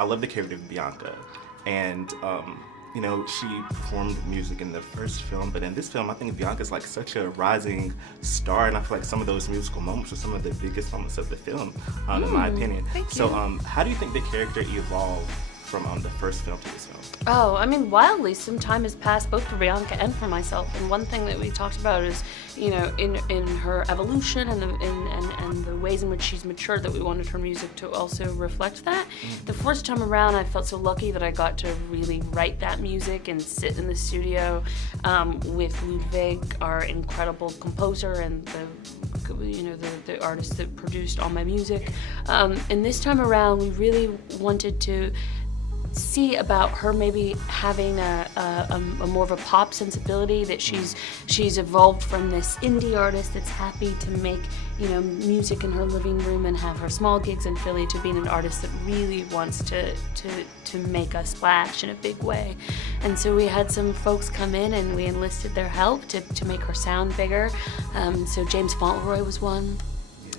I love the character of Bianca, and you know, she performed music in the first film, but in this film, I think Bianca's like such a rising star, and I feel like some of those musical moments are some of the biggest moments of the film, in my opinion. Thank you. So, how do you think the character evolved from the first film to this film? Oh, I mean, wildly. Some time has passed both for Bianca and for myself. And one thing that we talked about is, you know, in her evolution and the ways in which she's matured, that we wanted her music to also reflect that. The first time around, I felt so lucky that I got to really write that music and sit in the studio with Ludwig, our incredible composer, and the artist that produced all my music. And this time around, we really wanted to see about her maybe having a more of a pop sensibility, that she's evolved from this indie artist that's happy to make, you know, music in her living room and have her small gigs in Philly, to being an artist that really wants to make a splash in a big way. And so we had some folks come in and we enlisted their help to make her sound bigger. So James Fauntleroy was one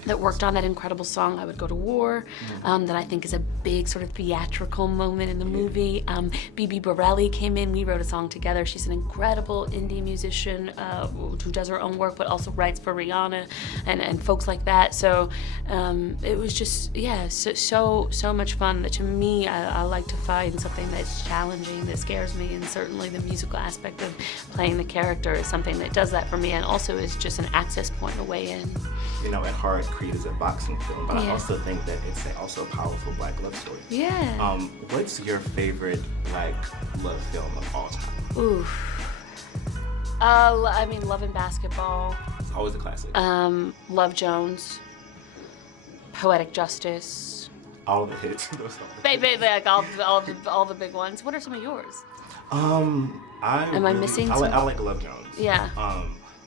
that worked on that incredible song, I Would Go to War, that I think is a big sort of theatrical moment in the movie. Bibi Borelli came in, we wrote a song together. She's an incredible indie musician who does her own work, but also writes for Rihanna and folks like that. So it was just, yeah, so much fun. That to me, I like to find something that's challenging, that scares me, and certainly the musical aspect of playing the character is something that does that for me, and also is just an access point, a way in. You know, at heart, Creed is a boxing film, but I also think that it's also a powerful Black love story. Yeah. What's your favorite Black love film of all time? Oof. I mean, Love and Basketball. It's always a classic. Love Jones. Poetic Justice. All the hits. Baby, like all the big ones. What are some of yours? Am I missing I some? like Love Jones. Yeah.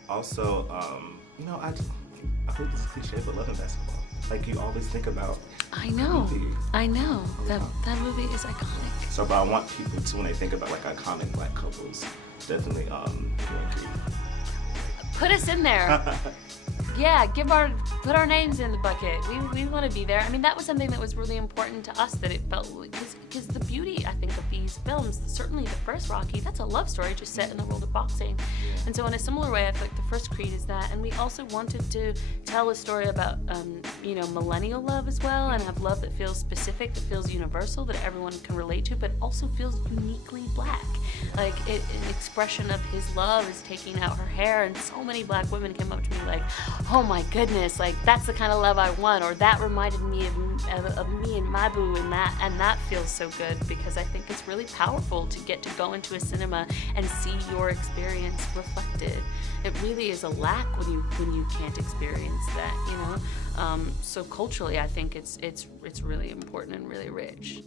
Also, you know, I think this is cliche, but Love and Basketball. Like, you always think about. I know. the movie. I know. That movie is iconic. So, but I want people to, when they think about like iconic Black couples, definitely Creed. Put us in there. Yeah, put our names in the bucket. We want to be there. I mean, that was something that was really important to us, that it felt, because the beauty, I think, of these films, certainly the first Rocky, that's a love story just set in the world of boxing. And so in a similar way, I feel like the first Creed is that. And we also wanted to tell a story about, you know, millennial love as well, and have love that feels specific, that feels universal, that everyone can relate to, but also feels uniquely Black. Like, an expression of his love is taking out her hair, and so many Black women came up to me like, oh my goodness, like, that's the kind of love I want, or that reminded me of me and my boo, and that feels so good, because I think it's really powerful to get to go into a cinema and see your experience reflected. It really is a lack when you can't experience that, you know. So culturally, I think it's really important and really rich.